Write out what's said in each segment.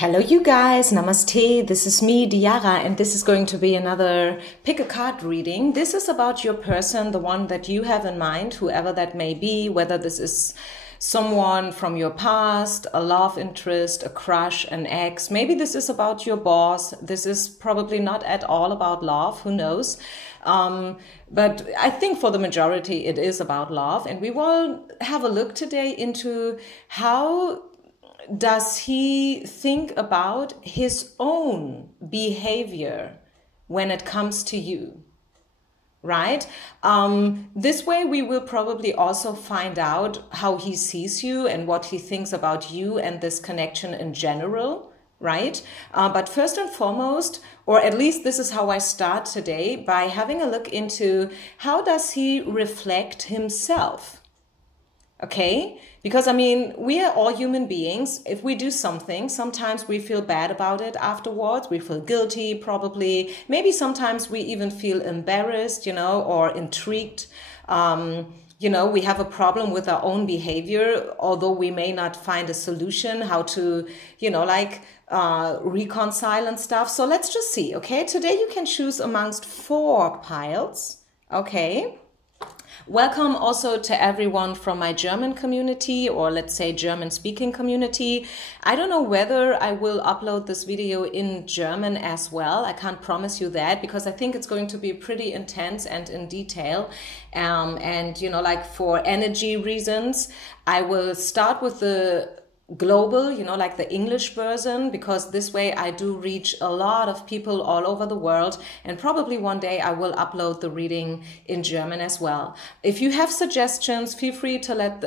Hello you guys, namaste, this is me, Diara, and this is going to be another pick a card reading. This is about your person, the one that you have in mind, whoever that may be, whether this is someone from your past, a love interest, a crush, an ex. Maybe this is about your boss. This is probably not at all about love, who knows. But I think for the majority it is about love, and we will have a look today into how does he think about his own behavior when it comes to you, right? This way we will probably also find out how he sees you and what he thinks about you and this connection in general, right? But first and foremost, or at least this is how I start today, by having a look into how does he reflect himself, okay? Because, I mean, we are all human beings. If we do something, sometimes we feel bad about it afterwards. We feel guilty, probably. Maybe sometimes we even feel embarrassed, or intrigued. We have a problem with our own behavior, although we may not find a solution how to, reconcile and stuff. So let's just see, okay? Today you can choose amongst 4 piles, okay? Welcome also to everyone from my German community, or let's say German speaking community. I don't know whether I will upload this video in German as well. I can't promise you that because I think it's going to be pretty intense and in detail. For energy reasons, I will start with the global, the English version, because this way I do reach a lot of people all over the world, and probably one day I will upload the reading in German as well. If you have suggestions, feel free to let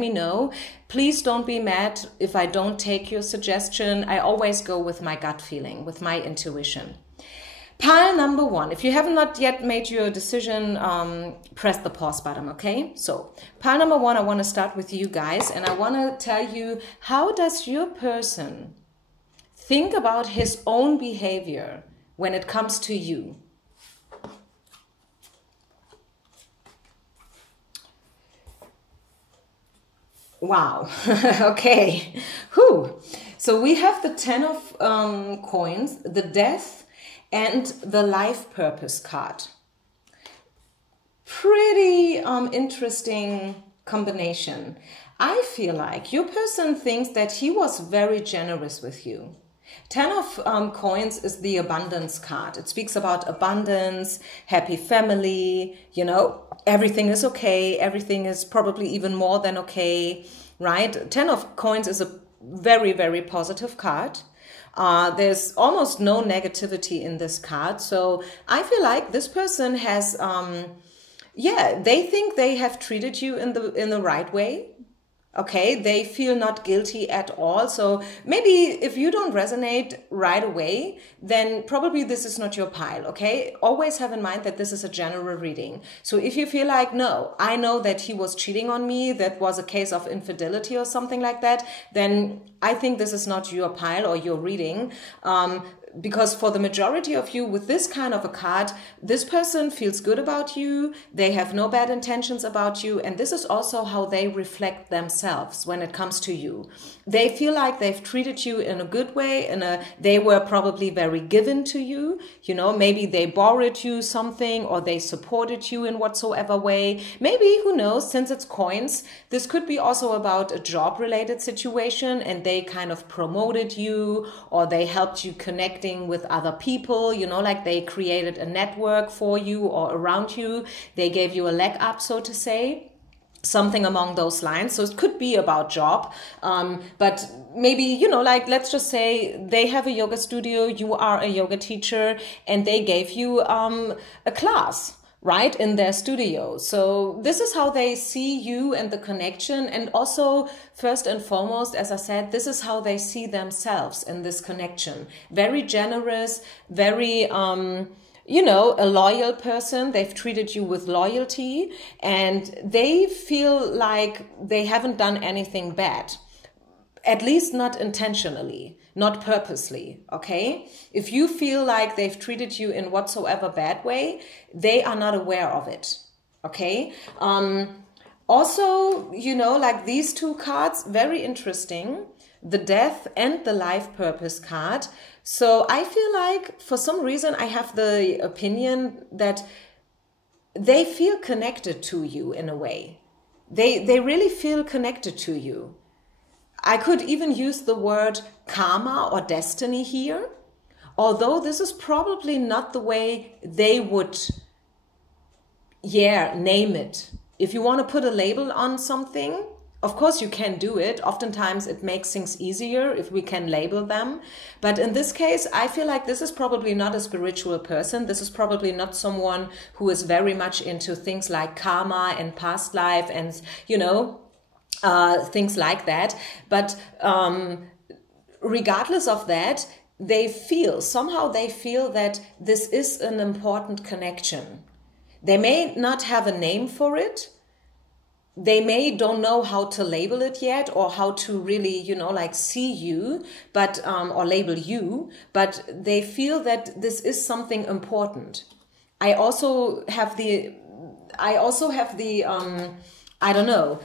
me know. Please don't be mad if I don't take your suggestion. I always go with my gut feeling, with my intuition. Pile number 1. If you have not yet made your decision, press the pause button, okay? So, pile number 1, I want to start with you guys, and I want to tell you, how does your person think about his own behavior when it comes to you? Wow, okay. Whew. So we have the 10 of coins, the death, and the life purpose card. Pretty interesting combination. I feel like your person thinks that he was very generous with you. 10 of coins is the abundance card. It speaks about abundance, happy family, everything is okay. Everything is probably even more than okay, right? 10 of coins is a very, very positive card. There's almost no negativity in this card. So I feel like this person has, they think they have treated you in the right way. Okay, they feel not guilty at all. So maybe if you don't resonate right away, then probably this is not your pile, okay? Always have in mind that this is a general reading. So if you feel like, no, I know that he was cheating on me, that was a case of infidelity or something like that, then I think this is not your pile or your reading. Because for the majority of you with this kind of a card, this person feels good about you, they have no bad intentions about you, and this is also how they reflect themselves when it comes to you. They feel like they've treated you in a good way, they were probably very given to you, maybe they borrowed you something or they supported you in whatsoever way. Maybe, who knows, since it's coins, this could be also about a job related situation and they kind of promoted you or they helped you connecting with other people, they created a network for you or around you. They gave you a leg up, so to say. Something along those lines. So it could be about job, but maybe, let's just say they have a yoga studio, you are a yoga teacher, and they gave you a class, right, in their studio. So this is how they see you and the connection. And also, first and foremost, as I said, this is how they see themselves in this connection. Very generous, very, a loyal person. They've treated you with loyalty and they feel like they haven't done anything bad. At least not intentionally, not purposely, okay? If you feel like they've treated you in whatsoever bad way, they are not aware of it, okay? Also, you know, like these two cards, very interesting. The death and the life purpose card. So I feel like for some reason I have the opinion that they feel connected to you in a way. They really feel connected to you. I could even use the word karma or destiny here, although this is probably not the way they would, name it. If you want to put a label on something, of course you can do it. Oftentimes it makes things easier if we can label them. But in this case, I feel like this is probably not a spiritual person. This is probably not someone who is very much into things like karma and past life and, you know, things like that. But regardless of that, somehow they feel that this is an important connection. They may not have a name for it. They may don't know how to label it yet or how to really, you know, like see you, but, or label you, but they feel that this is something important. I also have the, I don't know.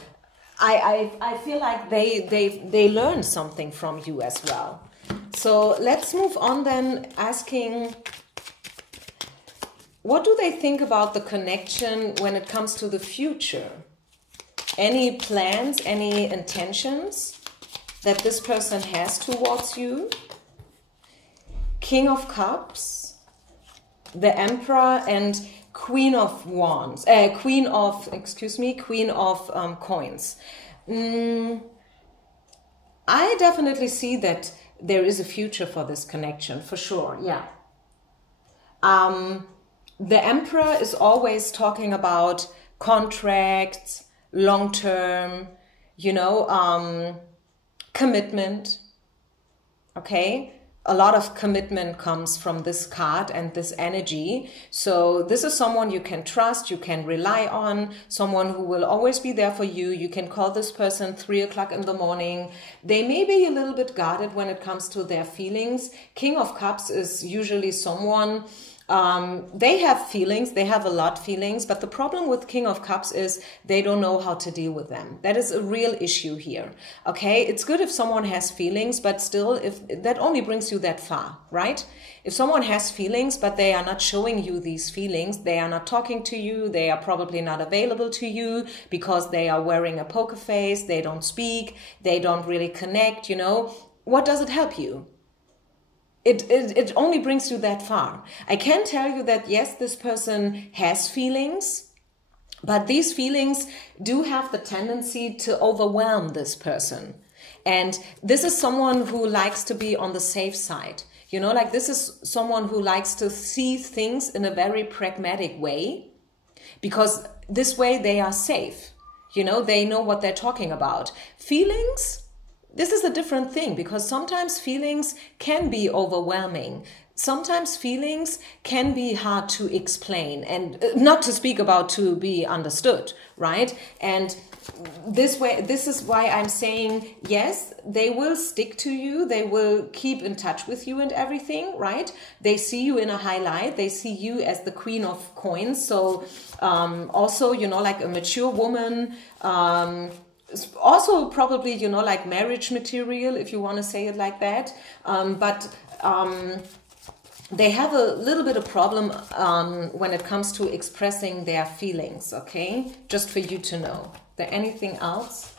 I feel like they learn something from you as well. So let's move on then, asking, what do they think about the connection when it comes to the future? Any plans, any intentions that this person has towards you? King of Cups, the Emperor, and Queen of Wands, Queen of Coins. I definitely see that there is a future for this connection, for sure, yeah. The Emperor is always talking about contracts, long-term, you know, commitment, okay? A lot of commitment comes from this card and this energy. So this is someone you can trust, you can rely on, someone who will always be there for you. You can call this person 3 o'clock in the morning. They may be a little bit guarded when it comes to their feelings. King of Cups is usually someone, they have feelings, they have a lot of feelings, but the problem with King of Cups is they don't know how to deal with them. That is a real issue here, okay? It's good if someone has feelings, but still, if that only brings you that far, right? If someone has feelings, but they are not showing you these feelings, they are not talking to you, they are probably not available to you because they are wearing a poker face, they don't speak, they don't really connect, you know, what does it help you? It only brings you that far. I can tell you that, yes, this person has feelings, but these feelings do have the tendency to overwhelm this person. And this is someone who likes to be on the safe side. You know, like this is someone who likes to see things in a very pragmatic way, because this way they are safe. You know, they know what they're talking about. Feelings, this is a different thing, because sometimes feelings can be overwhelming. Sometimes feelings can be hard to explain, and not to speak about to be understood, right? And this is why I'm saying, yes, they will stick to you. They will keep in touch with you and everything, right? They see you in a high light. They see you as the Queen of Coins. So also, you know, like a mature woman, also probably, you know, like marriage material, if you want to say it like that. They have a little bit of problem when it comes to expressing their feelings, okay? Just for you to know. There anything else?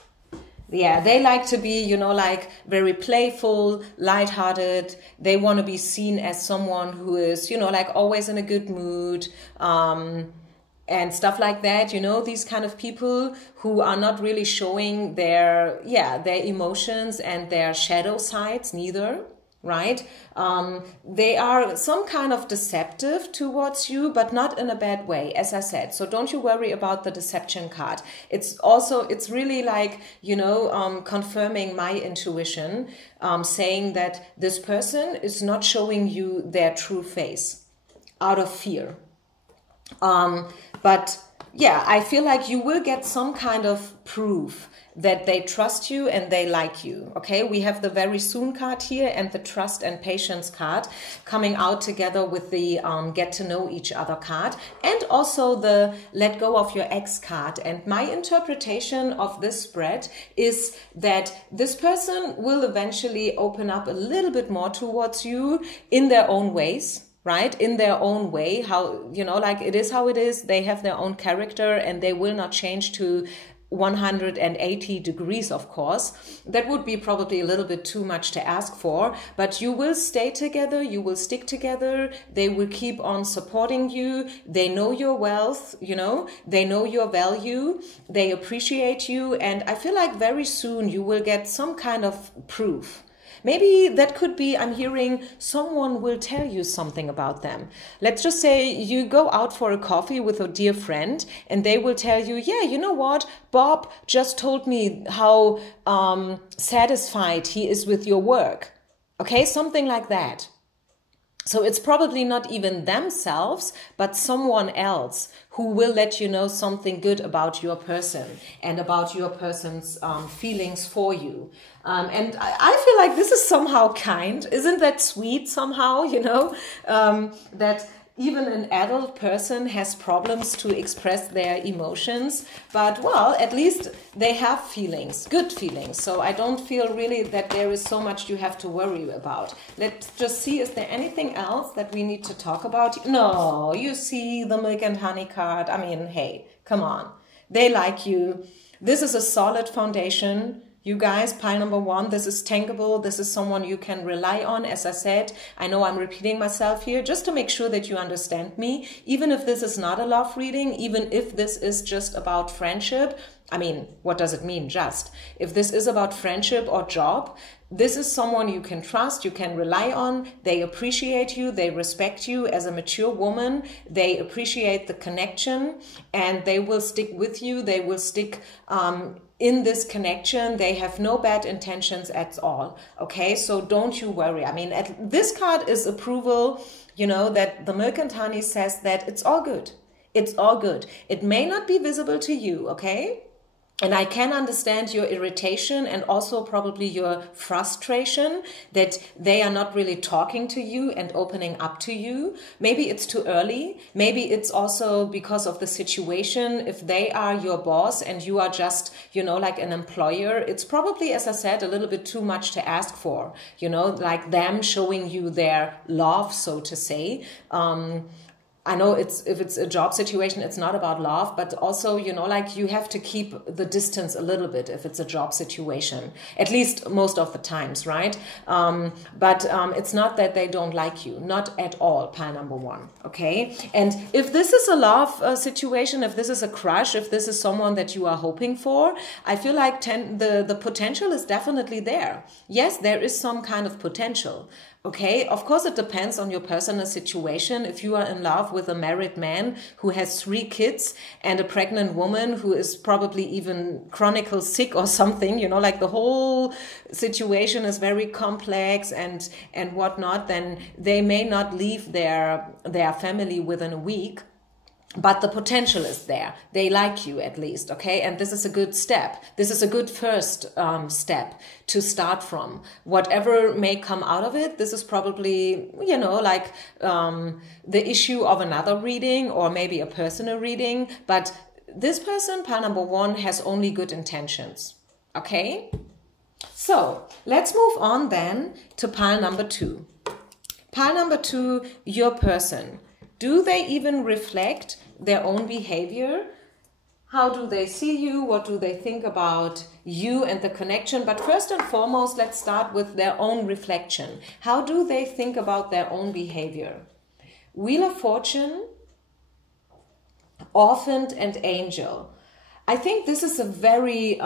Yeah, they like to be, you know, like very playful, lighthearted. They want to be seen as someone who is, you know, like always in a good mood, and stuff like that. You know, these kind of people who are not really showing their emotions and their shadow sides neither, right? They are some kind of deceptive towards you, but not in a bad way, as I said. So don't you worry about the deception card. It's really like, you know, confirming my intuition, saying that this person is not showing you their true face out of fear. But yeah, I feel like you will get some kind of proof that they trust you and they like you. Okay, we have the very soon card here and the trust and patience card coming out together with the get to know each other card, and also the let go of your ex card. And my interpretation of this spread is that this person will eventually open up a little bit more towards you in their own ways. Right? In their own way, how, you know, like it is how it is. They have their own character and they will not change to 180 degrees, of course. That would be probably a little bit too much to ask for, but you will stay together, you will stick together, they will keep on supporting you, they know your wealth, you know, they know your value, they appreciate you, and I feel like very soon you will get some kind of proof. Maybe that could be, I'm hearing someone will tell you something about them. Let's just say you go out for a coffee with a dear friend and they will tell you, yeah, you know what? Bob just told me how satisfied he is with your work. Okay, something like that. So it's probably not even themselves, but someone else who will let you know something good about your person and about your person's feelings for you. And I feel like this is somehow kind. Isn't that sweet somehow, you know, that even an adult person has problems to express their emotions, but well, at least they have feelings, good feelings. So I don't feel really that there is so much you have to worry about. Let's just see, is there anything else that we need to talk about? No, you see the milk and honey card. I mean, hey, come on. They like you. This is a solid foundation. You guys, pile number one, this is tankable. This is someone you can rely on. As I said, I know I'm repeating myself here just to make sure that you understand me. Even if this is not a love reading, even if this is just about friendship, I mean, what does it mean just? If this is about friendship or job, this is someone you can trust, you can rely on. They appreciate you, they respect you as a mature woman. They appreciate the connection and they will stick with you. They will stick in this connection. They have no bad intentions at all. Okay, so don't you worry. I mean, this card is approval, you know, that the milk and honey says that it's all good. It's all good. It may not be visible to you, okay? And I can understand your irritation and also probably your frustration that they are not really talking to you and opening up to you. Maybe it's too early. Maybe it's also because of the situation. If they are your boss and you are just, you know, like an employer, it's probably, as I said, a little bit too much to ask for, you know, like them showing you their love, so to say. I know if it's a job situation, it's not about love, but also, you know, like you have to keep the distance a little bit if it's a job situation, at least most of the times, right? But it's not that they don't like you, not at all, pile number one, okay? And if this is a love situation, if this is a crush, if this is someone that you are hoping for, I feel like the potential is definitely there. Yes, there is some kind of potential. Okay, of course it depends on your personal situation. If you are in love with a married man who has 3 kids and a pregnant woman who is probably even chronically sick or something, you know, like the whole situation is very complex and whatnot, then they may not leave their family within a week. But the potential is there. They like you at least, okay? And this is a good step. This is a good first step to start from. Whatever may come out of it, this is probably, you know, like the issue of another reading or maybe a personal reading. But this person, pile number one, has only good intentions, okay? So let's move on then to pile number two. Pile number two, your person. Do they even reflect their own behavior? How do they see you? What do they think about you and the connection? But first and foremost, let's start with their own reflection. How do they think about their own behavior? Wheel of Fortune, Orphaned, and Angel. I think this is a very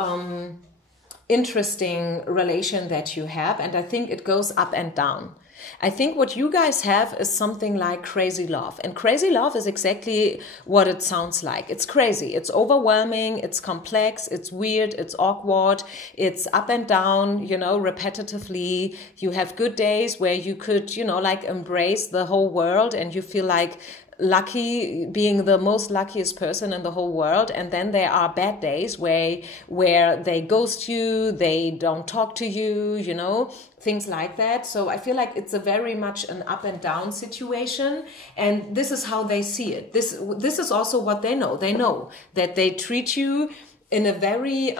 interesting relation that you have, and I think it goes up and down. I think what you guys have is something like crazy love. And crazy love is exactly what it sounds like. It's crazy. It's overwhelming. It's complex. It's weird. It's awkward. It's up and down, you know, repetitively. You have good days where you could, you know, like embrace the whole world and you feel like lucky, being the most luckiest person in the whole world, and then there are bad days where they ghost you, they don't talk to you, you know, things like that. So I feel like it's a very much an up and down situation, and this is how they see it. This is also what they know. They know that they treat you in a very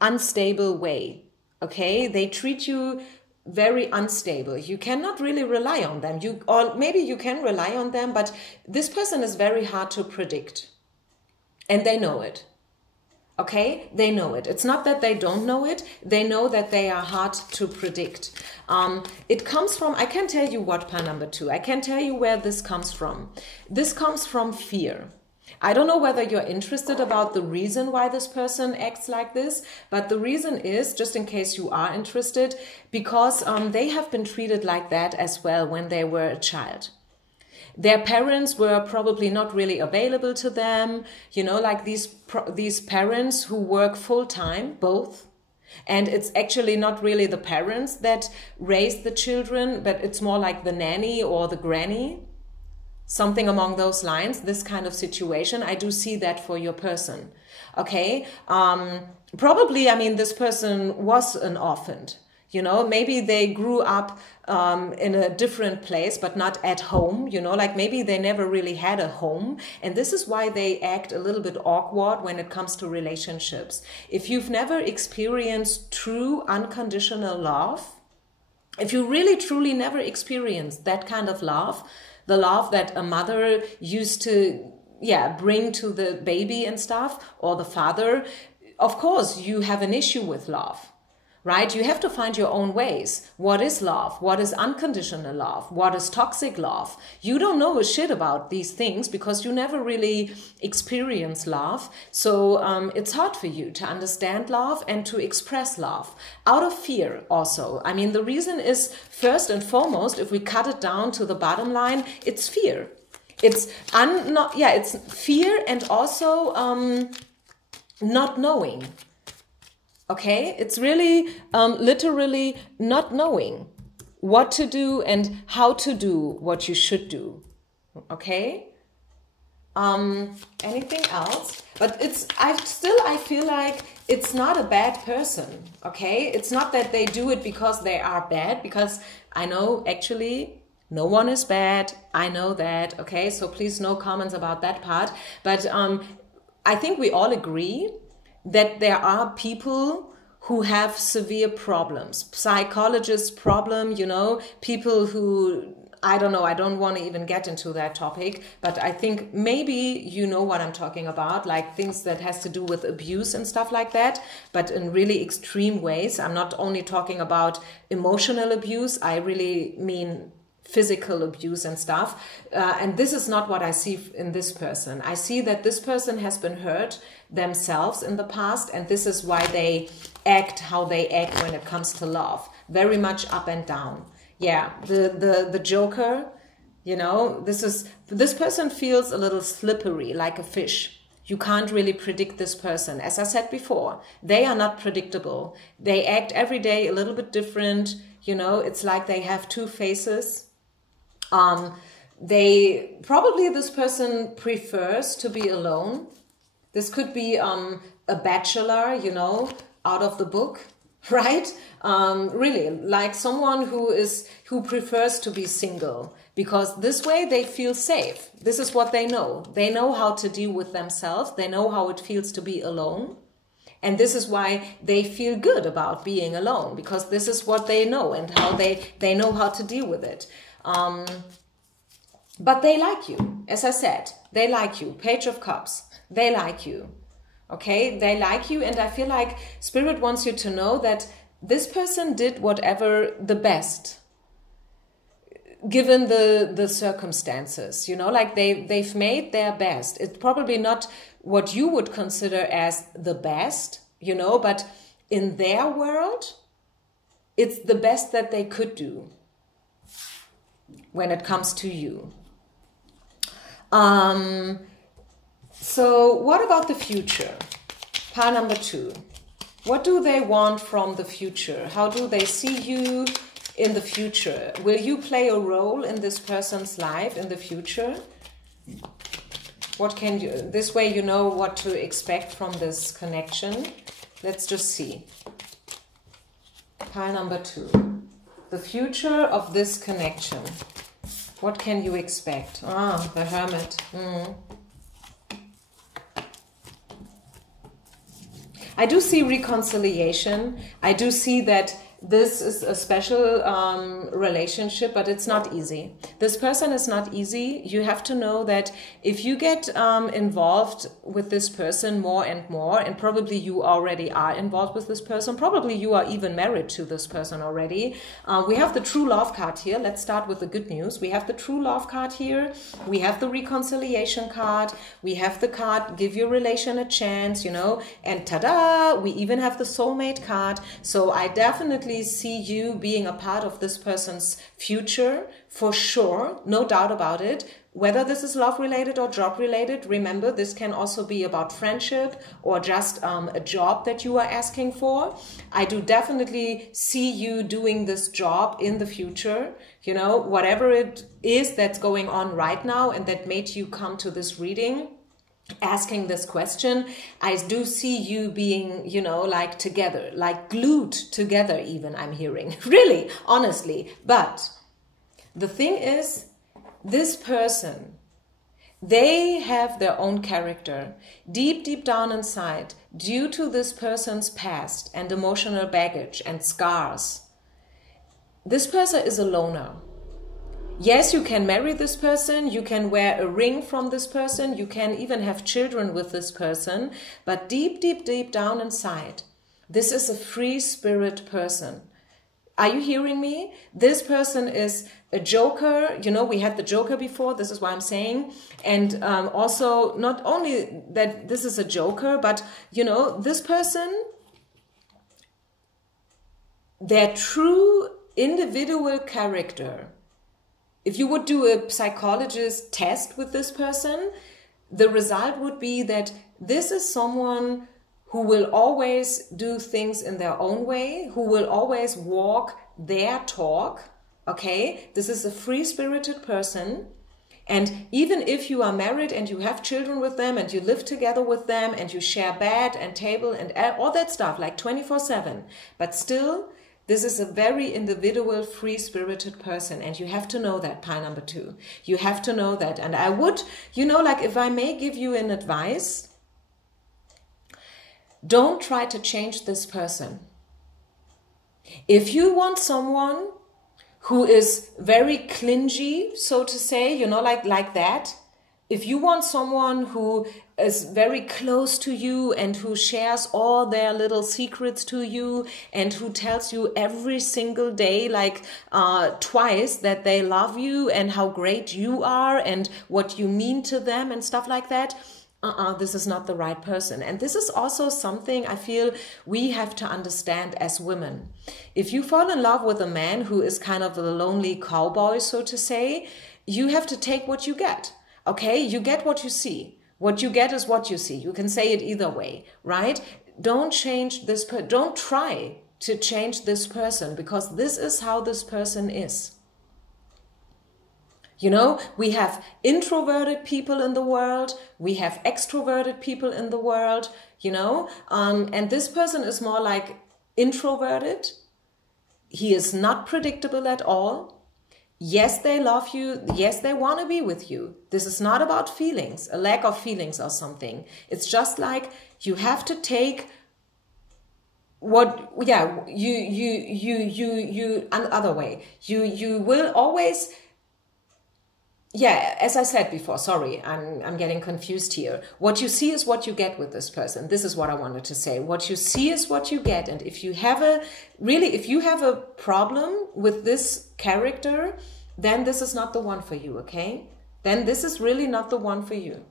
unstable way. Okay, they treat you very unstable. You cannot really rely on them. Or maybe you can rely on them, but this person is very hard to predict. And they know it. Okay, they know it. It's not that they don't know it. They know that they are hard to predict. It comes from, I can tell you what, par number 2. I can tell you where this comes from. This comes from fear. I don't know whether you're interested about the reason why this person acts like this, but the reason is, just in case you are interested, because they have been treated like that as well when they were a child. Their parents were probably not really available to them, you know, like these parents who work full-time, both. And it's actually not really the parents that raise the children, but it's more like the nanny or the granny. Something along those lines, this kind of situation. I do see that for your person. Okay. Probably, I mean, this person was an orphan. You know, maybe they grew up in a different place, but not at home. You know, like maybe they never really had a home. And this is why they act a little bit awkward when it comes to relationships. If you've never experienced true unconditional love, if you really truly never experienced that kind of love, the love that a mother used to, bring to the baby and stuff, or the father, of course, you have an issue with love, right? You have to find your own ways. What is love? What is unconditional love? What is toxic love? You don't know a shit about these things because you never really experience love. So it's hard for you to understand love and to express love out of fear also. I mean, the reason is, first and foremost, if we cut it down to the bottom line, it's fear. It's fear, and also not knowing. Okay, it's really literally not knowing what to do and how to do what you should do. Okay. Anything else? But I feel like it's not a bad person. Okay, it's not that they do it because they are bad. Because I know actually no one is bad. I know that. Okay, so please no comments about that part. But I think we all agree that there are people who have severe problems, psychologists' problem, you know, people who, I don't know, I don't want to even get into that topic, but I think maybe you know what I'm talking about, like things that has to do with abuse and stuff like that, but in really extreme ways. I'm not only talking about emotional abuse, I really mean physical abuse and stuff. And this is not what I see in this person. I see that this person has been hurt themselves in the past, and this is why they act how they act when it comes to love. Very much up and down. Yeah, the Joker, you know, this person feels a little slippery, like a fish. You can't really predict this person. As I said before, they are not predictable. They act every day a little bit different. You know, it's like they have two faces. This person prefers to be alone. This could be a bachelor, you know, out of the book, right? Really, like someone who prefers to be single, because this way they feel safe. This is what they know. They know how to deal with themselves. They know how it feels to be alone. And this is why they feel good about being alone, because this is what they know and how they know how to deal with it. But they like you. As I said, they like you. Page of Cups. They like you. Okay? They like you. And I feel like Spirit wants you to know that this person did whatever the best, given the circumstances, you know, like they've made their best. It's probably not what you would consider as the best, you know, but in their world, it's the best that they could do when it comes to you. So what about the future? Par number 2. What do they want from the future? How do they see you in the future? Will you play a role in this person's life in the future? What can you, this way you know what to expect from this connection. Let's just see. Pile number 2. The future of this connection. What can you expect? Ah, the Hermit. I do see reconciliation. I do see that this is a special relationship, but it's not easy. This person is not easy. You have to know that if you get involved with this person more and more, and probably you already are involved with this person, probably you are even married to this person already. We have the true love card here. Let's start with the good news. We have the true love card here. We have the reconciliation card. We have the card, give your relation a chance, you know, and ta-da, we even have the soulmate card. So I definitely see you being a part of this person's future, for sure, no doubt about it. Whether this is love related or job related, remember this can also be about friendship or just a job that you are asking for. I do definitely see you doing this job in the future, you know, whatever it is that's going on right now and that made you come to this reading, asking this question. I do see you being, you know, like together, like glued together even, I'm hearing, really, honestly. But the thing is, this person, they have their own character deep, deep down inside, due to this person's past and emotional baggage and scars. This person is a loner. Yes, you can marry this person, you can wear a ring from this person, you can even have children with this person, but deep, deep, deep down inside, this is a free spirit person. Are you hearing me? This person is a joker. You know, we had the joker before, this is why I'm saying. And also, not only that this is a joker, but, you know, this person, their true individual character. If you would do a psychologist test with this person, the result would be that this is someone who will always do things in their own way, who will always walk their talk, okay? This is a free-spirited person. And even if you are married and you have children with them and you live together with them and you share bed and table and all that stuff, like 24/7, but still, this is a very individual, free-spirited person, and you have to know that, pile number 2. You have to know that. And I would, you know, like if I may give you an advice, don't try to change this person. If you want someone who is very clingy, so to say, you know, like that, if you want someone who is very close to you and who shares all their little secrets to you and who tells you every single day, like twice, that they love you and how great you are and what you mean to them and stuff like that, this is not the right person. And this is also something I feel we have to understand as women. If you fall in love with a man who is kind of a lonely cowboy, so to say, you have to take what you get. Okay, you get what you see. What you get is what you see. You can say it either way, right? Don't change this don't try to change this person, because this is how this person is. You know, we have introverted people in the world, we have extroverted people in the world, you know, and this person is more like introverted. He is not predictable at all. Yes, they love you. Yes, they want to be with you. This is not about feelings, a lack of feelings or something. It's just like you have to take what, yeah, another way. You will always, yeah, as I said before, sorry, I'm getting confused here. What you see is what you get with this person. This is what I wanted to say. What you see is what you get. And if you have if you have a problem with this character, then this is not the one for you, okay? Then this is really not the one for you.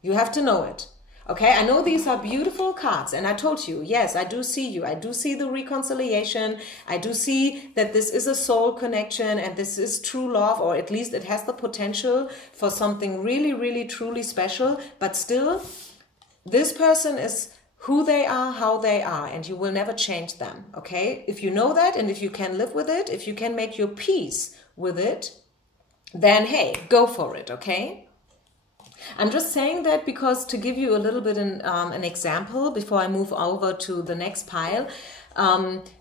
You have to know it. Okay, I know these are beautiful cards, and I told you, yes, I do see you. I do see the reconciliation. I do see that this is a soul connection and this is true love, or at least it has the potential for something really, really, truly special. But still, this person is who they are, how they are, and you will never change them, okay? If you know that and if you can live with it, if you can make your peace with it, then hey, go for it, okay? I'm just saying that because to give you a little bit an example before I move over to the next pile.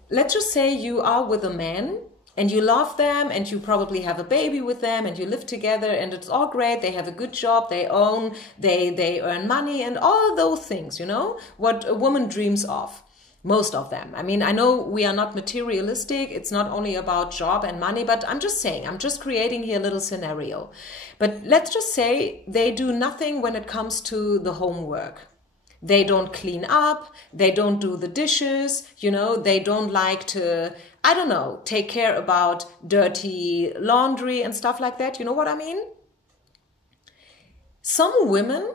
Let's just say you are with a man and you love them and you probably have a baby with them and you live together and it's all great. They have a good job, they earn money and all those things, you know, what a woman dreams of. Most of them. I mean, I know we are not materialistic. It's not only about job and money, but I'm just saying, I'm just creating here a little scenario. But let's just say they do nothing when it comes to the homework. They don't clean up. They don't do the dishes. You know, they don't like to, I don't know, take care about dirty laundry and stuff like that. You know what I mean? Some women,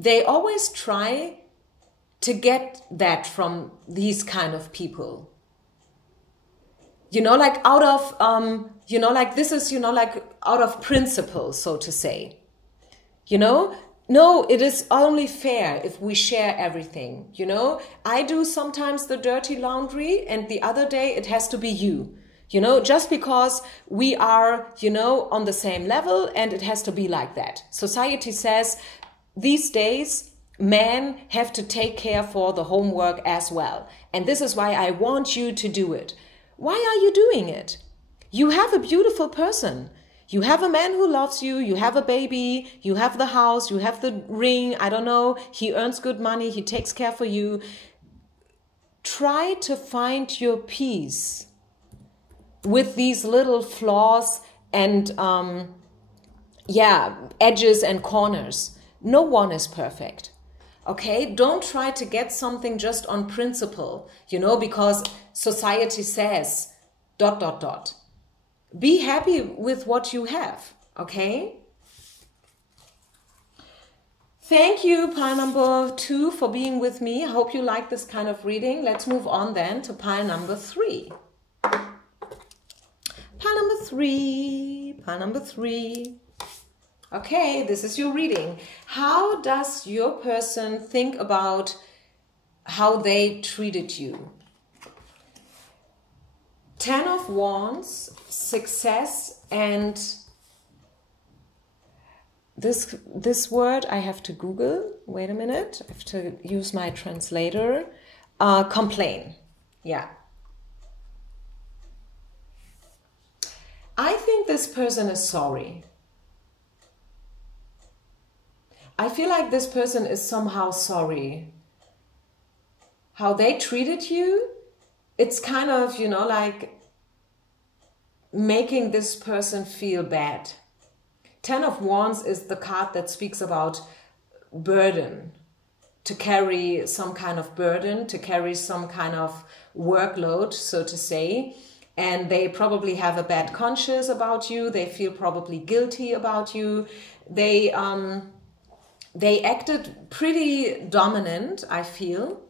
they always try to get that from these kind of people. You know, like out of, you know, like this is, you know, like out of principle, so to say. You know, no, it is only fair if we share everything. You know, I do sometimes the dirty laundry and the other day it has to be you. You know, just because we are, you know, on the same level and it has to be like that. Society says these days, men have to take care for the homework as well. And this is why I want you to do it. Why are you doing it? You have a beautiful person. You have a man who loves you. You have a baby. You have the house. You have the ring. I don't know. He earns good money. He takes care for you. Try to find your peace with these little flaws and, edges and corners. No one is perfect. Okay, don't try to get something just on principle, you know, because society says ... Be happy with what you have, okay? Thank you, pile number 2, for being with me. I hope you like this kind of reading. Let's move on then to pile number 3. Pile number 3, pile number 3. Okay, this is your reading. How does your person think about how they treated you? 10 of Wands, success, and this word I have to Google. Wait a minute, I have to use my translator. Complain. Yeah. I think this person is sorry. I feel like this person is somehow sorry. How they treated you, it's kind of, you know, like making this person feel bad. 10 of Wands is the card that speaks about burden. To carry some kind of burden, to carry some kind of workload, so to say. And they probably have a bad conscience about you. They feel probably guilty about you. They acted pretty dominant, I feel,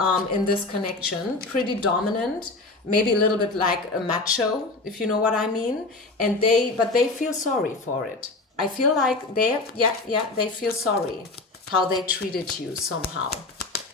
in this connection. Pretty dominant, maybe a little bit like a macho, if you know what I mean. And but they feel sorry for it. I feel like they feel sorry how they treated you somehow.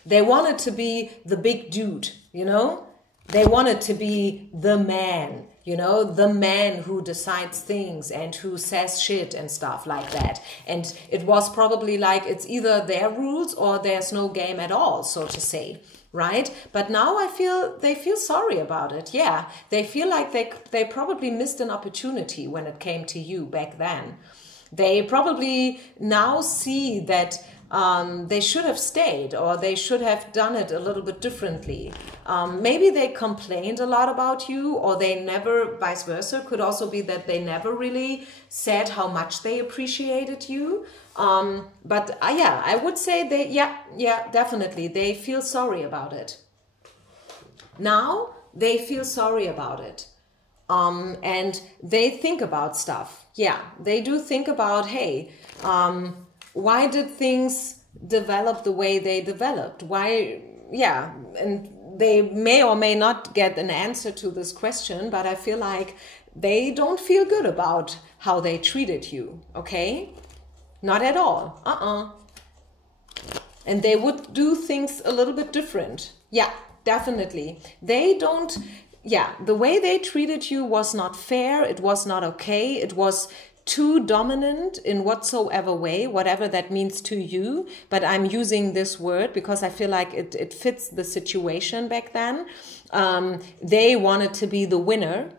They wanted to be the big dude, you know? They wanted to be the man. You know, the man who decides things and who says shit and stuff like that. And it was probably like it's either their rules or there's no game at all, so to say, right? But now I feel they feel sorry about it. Yeah, they feel like they probably missed an opportunity when it came to you back then. They probably now see that they should have stayed or they should have done it a little bit differently. Maybe they complained a lot about you, or they never, vice versa, could also be that they never really said how much they appreciated you. But I would say definitely, they feel sorry about it. Now they feel sorry about it. And they think about stuff. Yeah, they do think about, hey, why did things develop the way they developed? Why, and they may or may not get an answer to this question, but I feel like they don't feel good about how they treated you, okay? Not at all, And they would do things a little bit different. Yeah, definitely. They don't, the way they treated you was not fair, it was not okay, it was too dominant in whatsoever way, whatever that means to you. But I'm using this word because I feel like it fits the situation back then. They wanted to be the winner,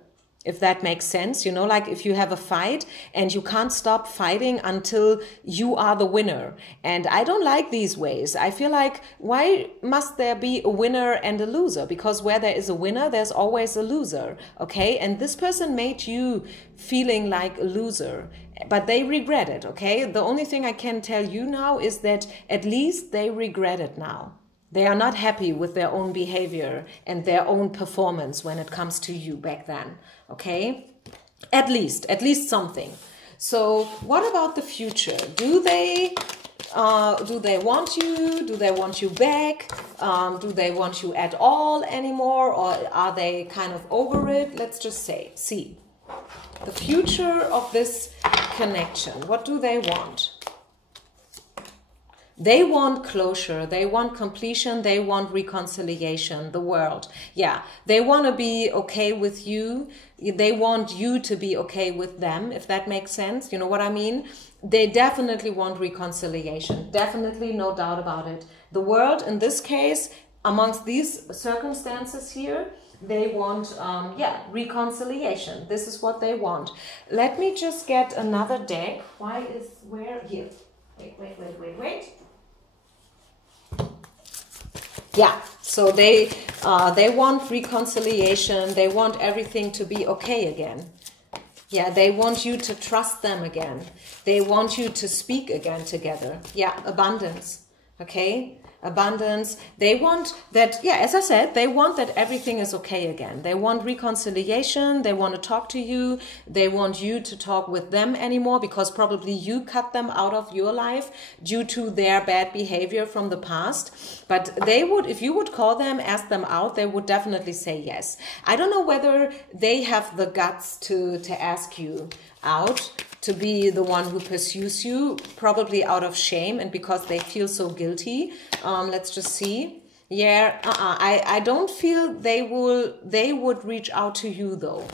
if that makes sense. You know, like if you have a fight and you can't stop fighting until you are the winner. And I don't like these ways. I feel like, why must there be a winner and a loser? Because where there is a winner, there's always a loser. Okay. And this person made you feeling like a loser, but they regret it. Okay. The only thing I can tell you now is that at least they regret it now. They are not happy with their own behavior and their own performance when it comes to you back then. Okay? At least something. So what about the future? Do they want you? Do they want you back? Do they want you at all anymore? Or are they kind of over it? Let's just see. The future of this connection. What do they want? They want closure, they want completion, they want reconciliation, the world. Yeah, they want to be okay with you. They want you to be okay with them, if that makes sense. You know what I mean? They definitely want reconciliation. Definitely, no doubt about it. The world, in this case, amongst these circumstances here, they want, reconciliation. This is what they want. Let me just get another deck. Here. Wait. Yeah, so they want reconciliation. They want everything to be okay again. Yeah, they want you to trust them again. They want you to speak again together. Yeah, abundance. Okay, abundance. They want that, yeah, as I said, they want that everything is okay again. They want reconciliation. They want to talk to you. They want you to talk with them anymore because probably you cut them out of your life due to their bad behavior from the past. But they would, if you would call them, ask them out, they would definitely say yes. I don't know whether they have the guts to ask you out, to be the one who pursues you, probably out of shame and because they feel so guilty. Let's just see. Yeah, I don't feel they would reach out to you though.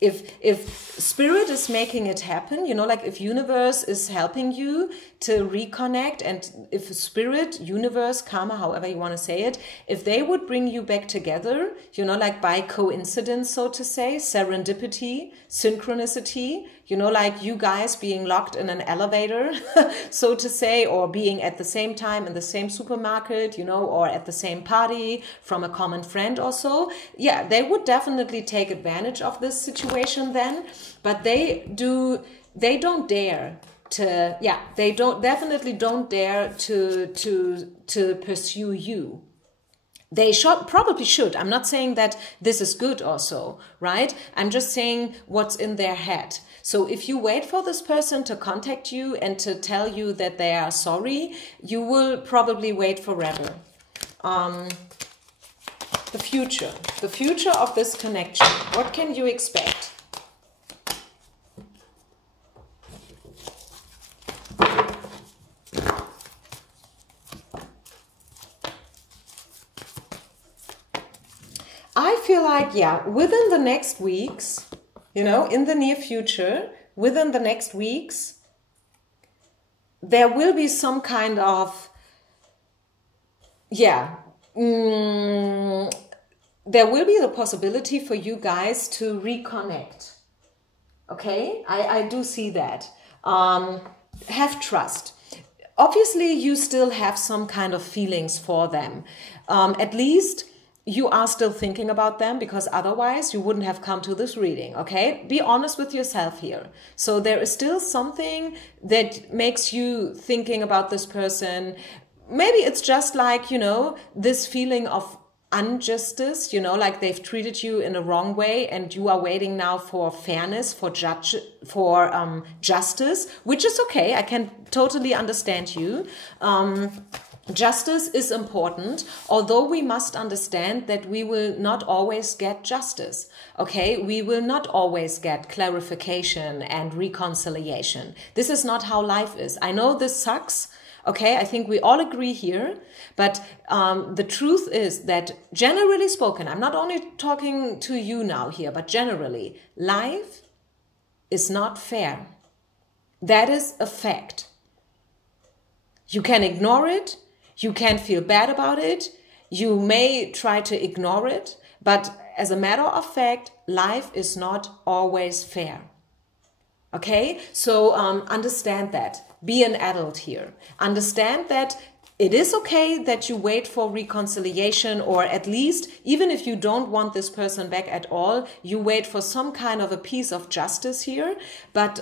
If spirit is making it happen, you know, like if universe is helping you to reconnect, and if spirit, universe, karma, however you want to say it, if they would bring you back together, you know, like by coincidence, so to say, serendipity, synchronicity, you know, like you guys being locked in an elevator, so to say, or being at the same time in the same supermarket, you know, or at the same party from a common friend or so. Yeah, they would definitely take advantage of this situation then, but they don't dare to, yeah, they definitely don't dare to pursue you. They probably should. I'm not saying that this is good also, right? I'm just saying what's in their head. So if you wait for this person to contact you and to tell you that they are sorry, you will probably wait forever. The future of this connection. What can you expect? I feel like, yeah, within the next weeks, you know, in the near future, within the next weeks, there will be some kind of, yeah, there will be the possibility for you guys to reconnect. Okay, I do see that. Have trust. Obviously, you still have some kind of feelings for them. At least you are still thinking about them, because otherwise you wouldn't have come to this reading, okay? Be honest with yourself here. So there is still something that makes you thinking about this person. Maybe it's just like, you know, this feeling of injustice, you know, like they've treated you in a wrong way and you are waiting now for fairness, for justice, which is okay. I can totally understand you. Justice is important, although we must understand that we will not always get justice, okay? We will not always get clarification and reconciliation. This is not how life is. I know this sucks, okay? I think we all agree here, but the truth is that generally spoken, I'm not only talking to you now here, but generally, life is not fair. That is a fact. You can ignore it. You can feel bad about it. You may try to ignore it. But as a matter of fact, life is not always fair. Okay? So understand that. Be an adult here. Understand that it is okay that you wait for reconciliation, or at least, even if you don't want this person back at all, you wait for some kind of a piece of justice here. But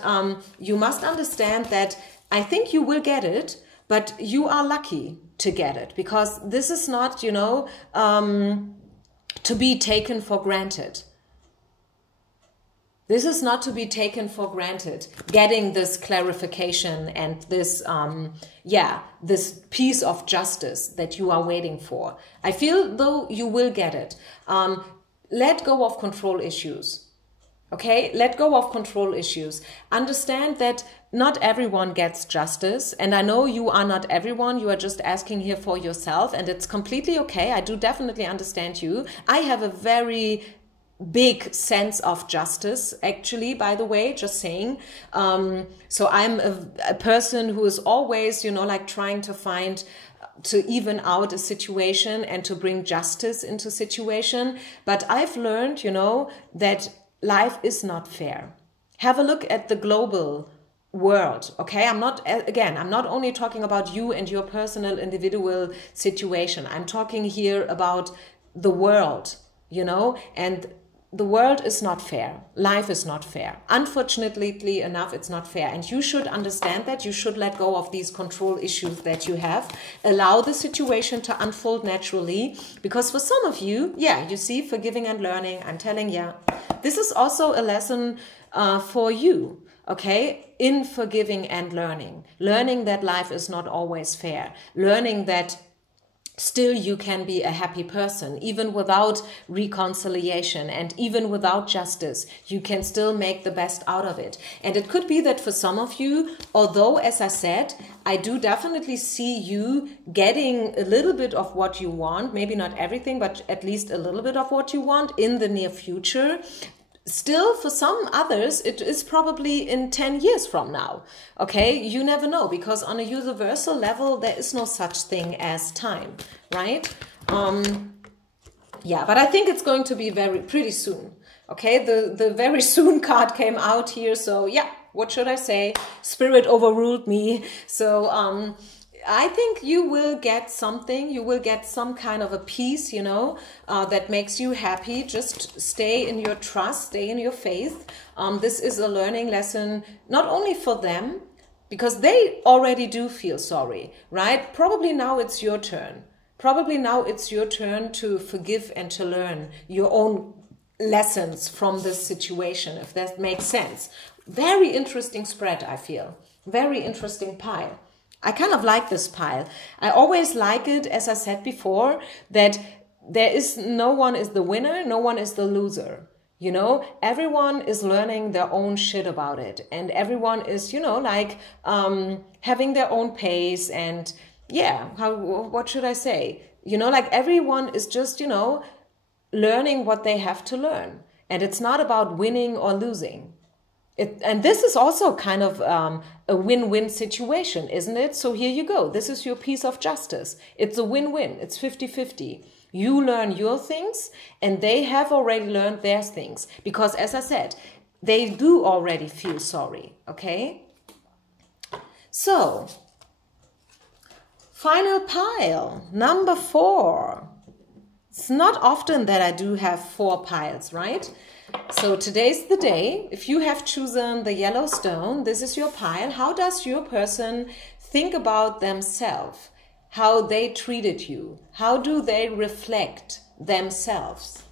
you must understand that I think you will get it, but you are lucky to get it, because this is not, you know, to be taken for granted. This is not to be taken for granted, getting this clarification and this, this piece of justice that you are waiting for. I feel though you will get it. Let go of control issues. Okay, let go of control issues. Understand that not everyone gets justice. And I know you are not everyone. You are just asking here for yourself. And it's completely okay. I do definitely understand you. I have a very big sense of justice, actually, by the way, just saying. So I'm a person who is always, you know, like trying to find, to even out a situation and to bring justice into situation. But I've learned, you know, that life is not fair. Have a look at the global world, okay? I'm not only talking about you and your personal individual situation. I'm talking here about the world, you know, and the world is not fair. Life is not fair. Unfortunately enough, it's not fair. And you should understand that. You should let go of these control issues that you have. Allow the situation to unfold naturally. Because for some of you, you see, forgiving and learning, I'm telling you, this is also a lesson for you, okay? In forgiving and learning. Learning that life is not always fair. Learning that still you can be a happy person, even without reconciliation and even without justice. You can still make the best out of it. And it could be that for some of you, although, as I said, I do definitely see you getting a little bit of what you want, maybe not everything, but at least a little bit of what you want in the near future. Still, for some others, it is probably in 10 years from now. Okay, you never know, because on a universal level, there is no such thing as time, right? But I think it's going to be pretty soon. Okay, the very soon card came out here. So yeah, what should I say? Spirit overruled me. So I think you will get something, you will get some kind of a peace, you know, that makes you happy. Just stay in your trust, stay in your faith. This is a learning lesson, not only for them, because they already do feel sorry, right? Probably now it's your turn. Probably now it's your turn to forgive and to learn your own lessons from this situation, if that makes sense. Very interesting spread, I feel. Very interesting pile. I kind of like this pile. I always like it, as I said before, that no one is the winner, no one is the loser. You know, everyone is learning their own shit about it. And everyone is, you know, like having their own pace and what should I say? You know, like everyone is just, you know, learning what they have to learn. And it's not about winning or losing. And this is also kind of a win-win situation, isn't it? So here you go. This is your piece of justice. It's a win-win. It's 50-50. You learn your things and they have already learned their things. Because as I said, they do already feel sorry, okay? So, final pile, number 4. It's not often that I do have 4 piles, right? So today's the day. If you have chosen the yellow stone, this is your pile. How does your person think about themselves? How they treated you? How do they reflect themselves?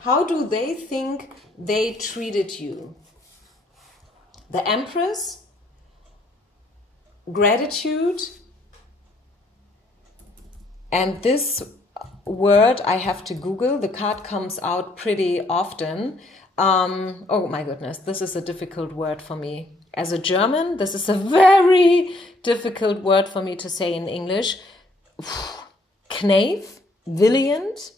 How do they think they treated you? The Empress, gratitude, and this word I have to Google. The card comes out pretty often. Oh my goodness, this is a difficult word for me. As a German, this is a very difficult word for me to say in English. Knave, valiant,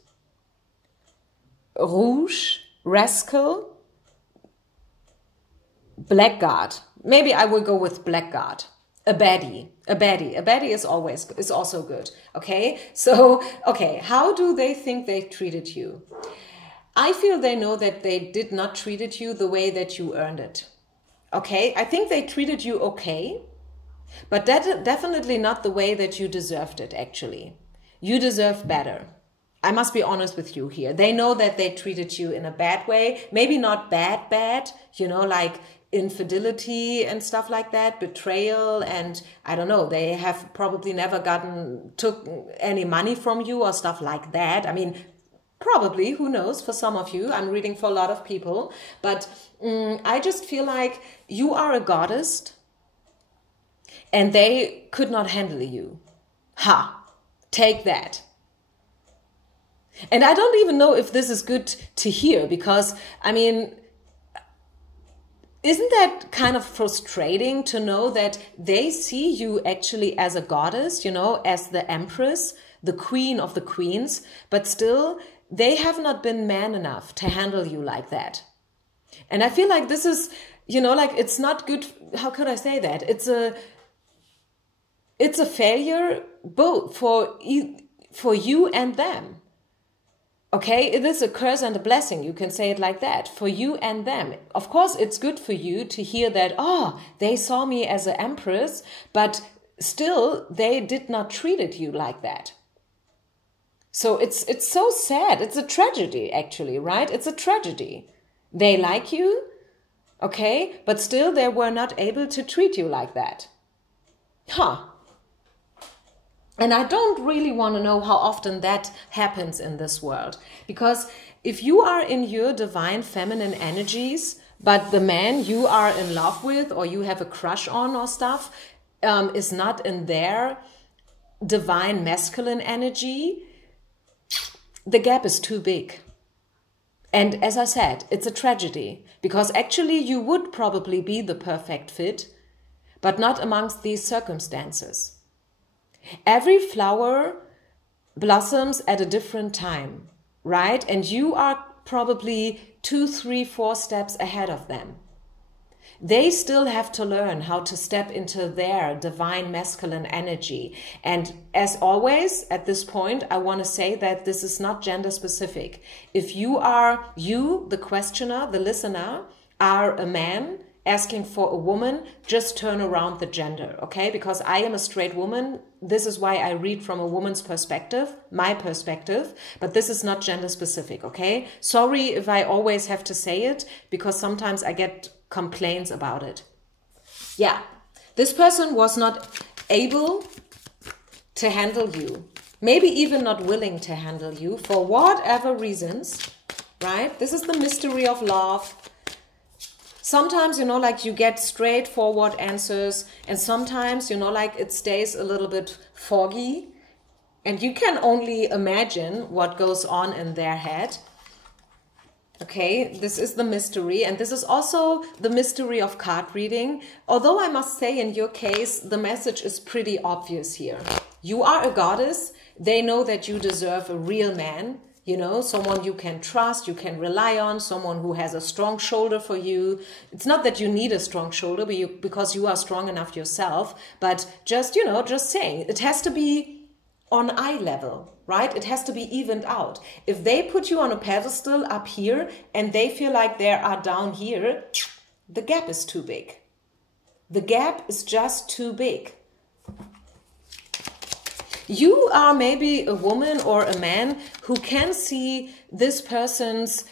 rouge, rascal, blackguard. Maybe I will go with blackguard. A baddie. A baddie. A baddie is also good. Okay? So, okay, how do they think they treated you? I feel they know that they did not treated you the way that you earned it. Okay? I think they treated you okay, but that definitely not the way that you deserved it, actually. You deserve better. I must be honest with you here. They know that they treated you in a bad way. Maybe not bad, you know, like infidelity and stuff like that, betrayal, and I don't know, they have probably never took any money from you or stuff like that. I mean, probably, who knows, for some of you. I'm reading for a lot of people, but I just feel like you are a goddess and they could not handle you. Ha, take that. And I don't even know if this is good to hear, because, I mean, isn't that kind of frustrating to know that they see you actually as a goddess, you know, as the empress, the queen of the queens, but still they have not been man enough to handle you like that. And I feel like this is, you know, like it's not good. How could I say that? It's a failure both for you and them. Okay, it is a curse and a blessing. You can say it like that, for you and them. Of course, it's good for you to hear that, oh, they saw me as an empress, but still they did not treat you like that. So it's so sad. It's a tragedy, actually, right? It's a tragedy. They like you, okay, but still they were not able to treat you like that. Huh. And I don't really want to know how often that happens in this world. Because if you are in your divine feminine energies, but the man you are in love with or you have a crush on or stuff is not in their divine masculine energy, the gap is too big. And as I said, it's a tragedy. Because actually you would probably be the perfect fit, but not amongst these circumstances. Every flower blossoms at a different time, right? And you are probably 2, 3, 4 steps ahead of them. They still have to learn how to step into their divine masculine energy. And as always, at this point, I want to say that this is not gender specific. If you, the questioner, the listener, are a man asking for a woman, just turn around the gender, okay? Because I am a straight woman. This is why I read from a woman's perspective, my perspective, but this is not gender specific, okay? Sorry if I always have to say it, because sometimes I get complaints about it. Yeah, this person was not able to handle you, maybe even not willing to handle you for whatever reasons, right? This is the mystery of love. Sometimes, you know, like you get straightforward answers, and sometimes, you know, like it stays a little bit foggy and you can only imagine what goes on in their head. Okay, this is the mystery, and this is also the mystery of card reading. Although I must say in your case, the message is pretty obvious here. You are a goddess. They know that you deserve a real man. You know, someone you can trust, you can rely on, someone who has a strong shoulder for you. It's not that you need a strong shoulder because you are strong enough yourself, but just, you know, just saying, it has to be on eye level, right? It has to be evened out. If they put you on a pedestal up here and they feel like they are down here, the gap is too big. The gap is just too big. You are maybe a woman or a man who can see this person's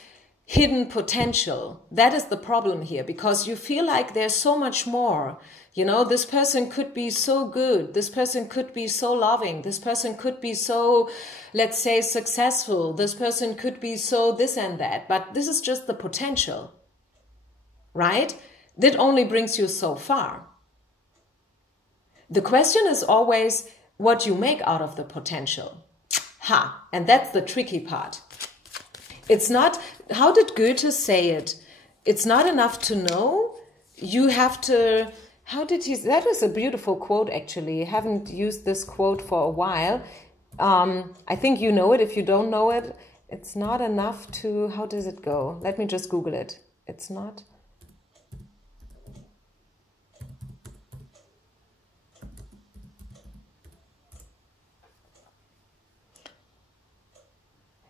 hidden potential. That is the problem here, because you feel like there's so much more. You know, this person could be so good. This person could be so loving. This person could be so, let's say, successful. This person could be so this and that. But this is just the potential, right? That only brings you so far. The question is always what you make out of the potential. Ha! And that's the tricky part. It's not, how did Goethe say it? It's not enough to know. You have to, how did he, that is a beautiful quote actually. I haven't used this quote for a while. I think you know it. If you don't know it, it's not enough to, how does it go? Let me just Google it. It's not.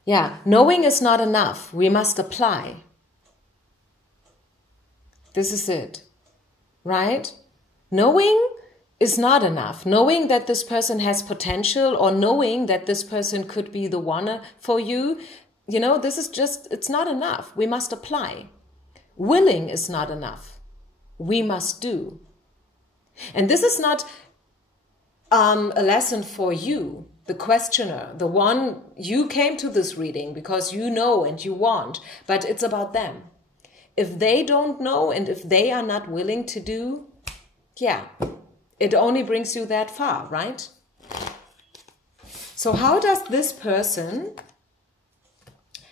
Yeah, knowing is not enough. We must apply. This is it, right? Knowing is not enough. Knowing that this person has potential, or knowing that this person could be the one for you, you know, this is just, it's not enough. We must apply. Willing is not enough. We must do. And this is not a lesson for you, the questioner, the one you came to this reading because you know and you want, but it's about them. If they don't know and if they are not willing to do, yeah, it only brings you that far, right? So how does this person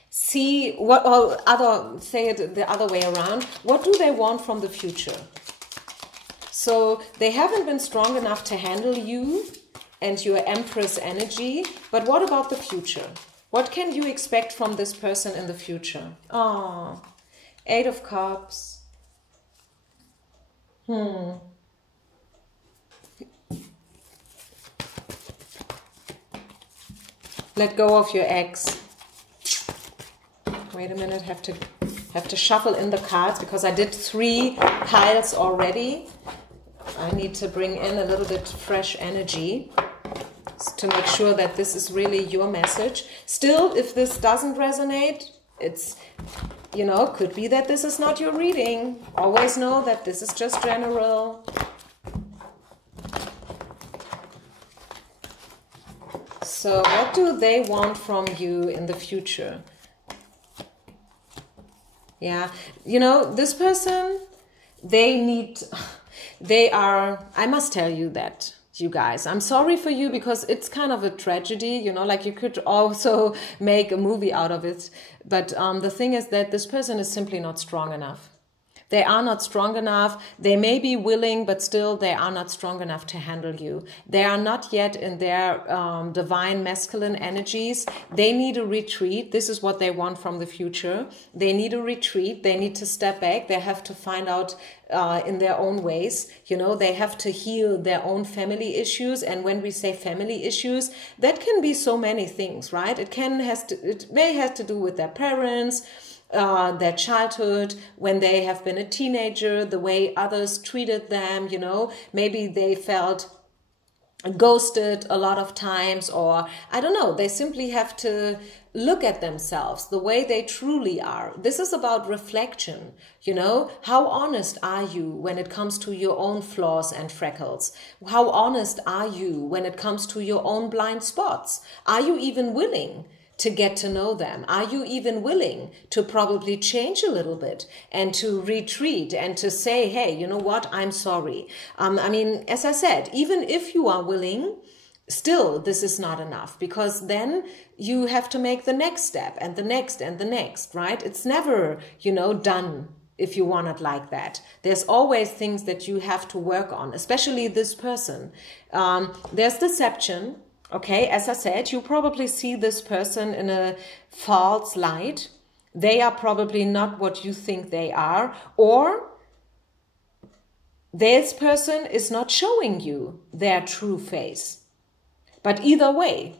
see what, or other, say it the other way around, what do they want from the future? So they haven't been strong enough to handle you and your Empress energy, but what about the future? What can you expect from this person in the future? Oh, Eight of Cups. Let go of your ex. Wait a minute, have to shuffle in the cards because I did 3 piles already. I need to bring in a little bit fresh energy to make sure that this is really your message. Still, if this doesn't resonate, it's, you know, could be that this is not your reading. Always know that this is just general. So what do they want from you in the future? Yeah, you know, this person, I must tell you that, you guys, I'm sorry for you because it's kind of a tragedy, you know, like you could also make a movie out of it. But the thing is that this person is simply not strong enough. They are not strong enough. They may be willing, but still they are not strong enough to handle you. They are not yet in their divine masculine energies. They need a retreat. This is what they want from the future. They need a retreat. They need to step back. They have to find out in their own ways. You know, they have to heal their own family issues. And when we say family issues, that can be so many things, right? It may have to do with their parents, their childhood, when they have been a teenager, the way others treated them, you know, maybe they felt ghosted a lot of times, or I don't know, they simply have to look at themselves the way they truly are. This is about reflection, you know, how honest are you when it comes to your own flaws and freckles? How honest are you when it comes to your own blind spots? Are you even willing to get to know them? Are you even willing to probably change a little bit and to retreat and to say, hey, you know what, I'm sorry. I mean, as I said, even if you are willing, still this is not enough, because then you have to make the next step and the next and the next, right? It's never, you know, done if you want it like that. There's always things that you have to work on, especially this person. There's deception. Okay, as I said, you probably see this person in a false light. They are probably not what you think they are, or this person is not showing you their true face. But either way,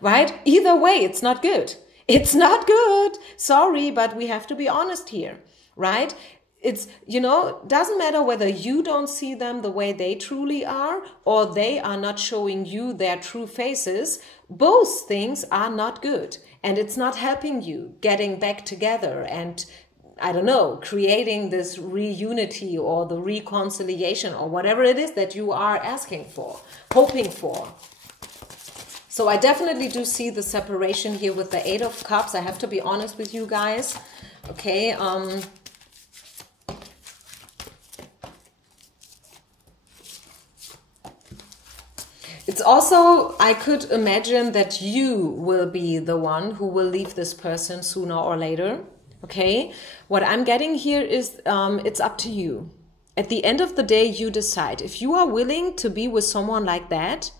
right? Either way, it's not good. It's not good. Sorry, but we have to be honest here, right? It's, you know, doesn't matter whether you don't see them the way they truly are or they are not showing you their true faces. Both things are not good, and it's not helping you getting back together and, I don't know, creating this reunity or the reconciliation or whatever it is that you are asking for, hoping for. So I definitely do see the separation here with the Eight of Cups. I have to be honest with you guys. Okay, it's also, I could imagine that you will be the one who will leave this person sooner or later. Okay, what I'm getting here is it's up to you. At the end of the day, you decide. If you are willing to be with someone like that,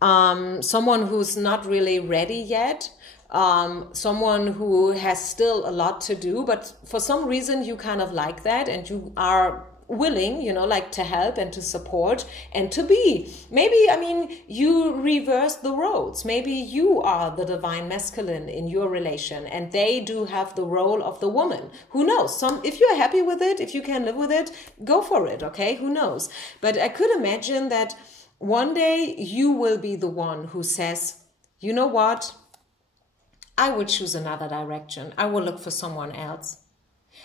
someone who's not really ready yet, someone who has still a lot to do, but for some reason you kind of like that and you are willing, you know, like to help and to support and to be. Maybe, I mean, you reverse the roles. Maybe you are the divine masculine in your relation and they do have the role of the woman. Who knows? If you're happy with it, if you can live with it, go for it, okay? Who knows? But I could imagine that one day you will be the one who says, you know what? I will choose another direction. I will look for someone else.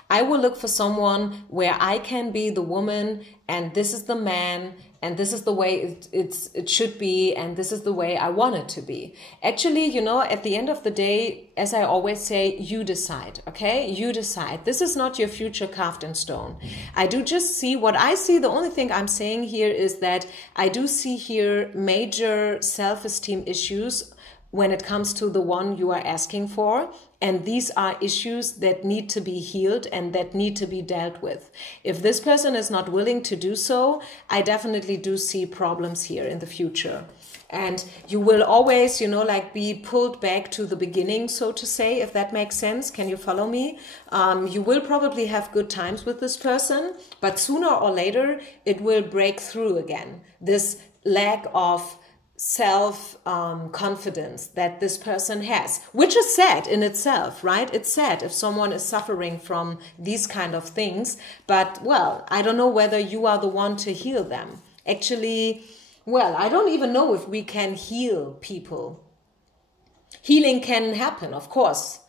I will look for someone where I can be the woman and this is the man and this is the way it should be and this is the way I want it to be. Actually, you know, at the end of the day, as I always say, you decide, okay? You decide. This is not your future carved in stone. I do just see what I see. The only thing I'm saying here is that I do see here major self-esteem issues when it comes to the one you are asking for. And these are issues that need to be healed and that need to be dealt with. If this person is not willing to do so, I definitely do see problems here in the future. And you will always, you know, like be pulled back to the beginning, so to say, if that makes sense. Can you follow me? You will probably have good times with this person, but sooner or later it will break through again. This lack of self-confidence that this person has, which is sad in itself, right? It's sad if someone is suffering from these kind of things, but well, I don't know whether you are the one to heal them. Actually, well, I don't even know if we can heal people. Healing can happen, of course.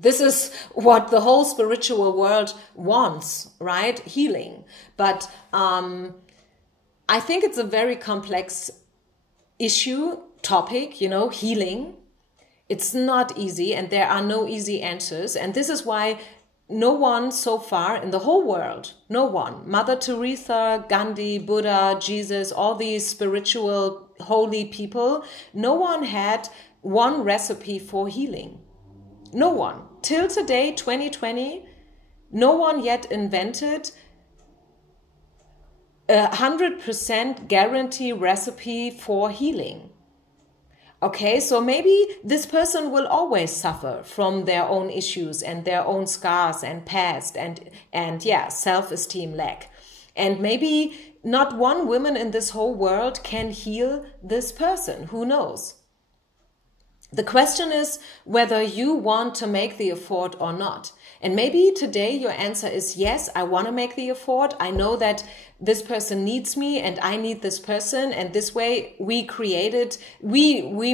This is what the whole spiritual world wants, right? Healing. But I think it's a very complex topic, you know, healing. It's not easy and there are no easy answers. And this is why no one so far in the whole world, no one, Mother Teresa, Gandhi, Buddha, Jesus, all these spiritual holy people, no one had one recipe for healing. No one. Till today, 2020, no one yet invented 100% guarantee recipe for healing. Okay, so maybe this person will always suffer from their own issues and their own scars and past and yeah, self-esteem lack. And maybe not one woman in this whole world can heal this person. Who knows? The question is whether you want to make the effort or not. And maybe today your answer is yes, I want to make the effort. I know that this person needs me and I need this person. And this way we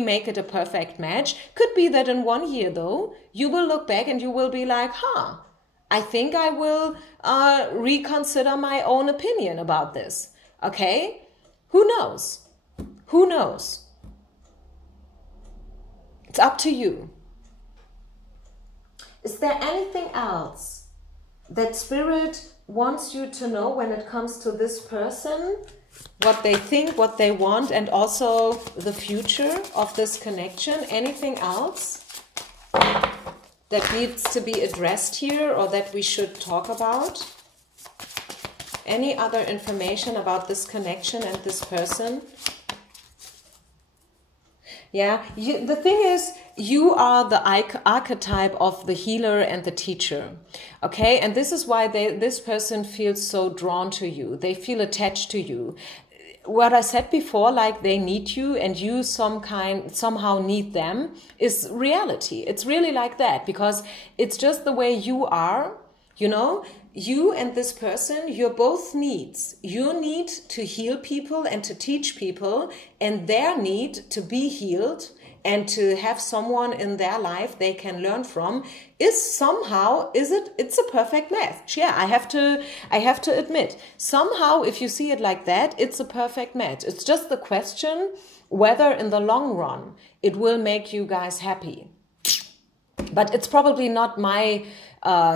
make it a perfect match. Could be that in 1 year though, you will look back and you will be like, I think I will reconsider my own opinion about this. Okay? Who knows? Who knows? It's up to you. Is there anything else that Spirit wants you to know when it comes to this person? What they think, what they want, and also the future of this connection? Anything else that needs to be addressed here or that we should talk about? Any other information about this connection and this person? Yeah, the thing is, you are the archetype of the healer and the teacher, okay? And this is why this person feels so drawn to you. They feel attached to you. What I said before, like they need you and you somehow need them, is reality. It's really like that because it's just the way you are, you know? You and this person, you're both needs. Your need to heal people and to teach people, and their need to be healed and to have someone in their life they can learn from it's a perfect match. Yeah, I have to admit. Somehow, if you see it like that, it's a perfect match. It's just the question whether in the long run it will make you guys happy. But it's probably not my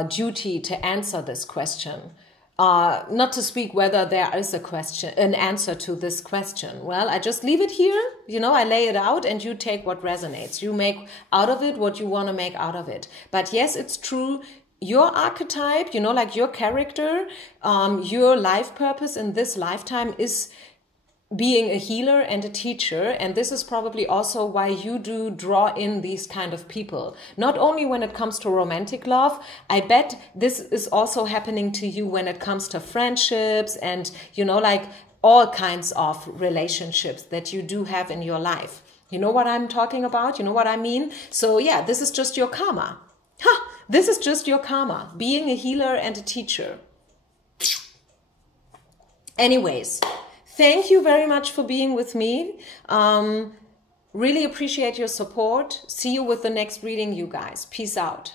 duty to answer this question. Not to speak whether there is an answer to this question. Well, I just leave it here. You know, I lay it out and you take what resonates. You make out of it what you want to make out of it. But yes, it's true. Your archetype, you know, like your character, your life purpose in this lifetime is being a healer and a teacher, and this is probably also why you do draw in these kind of people. Not only when it comes to romantic love, I bet this is also happening to you when it comes to friendships and, you know, like all kinds of relationships that you do have in your life. You know what I'm talking about? You know what I mean? So yeah, this is just your karma. This is just your karma, being a healer and a teacher. Anyways, thank you very much for being with me. Really appreciate your support. See you with the next reading, you guys. Peace out.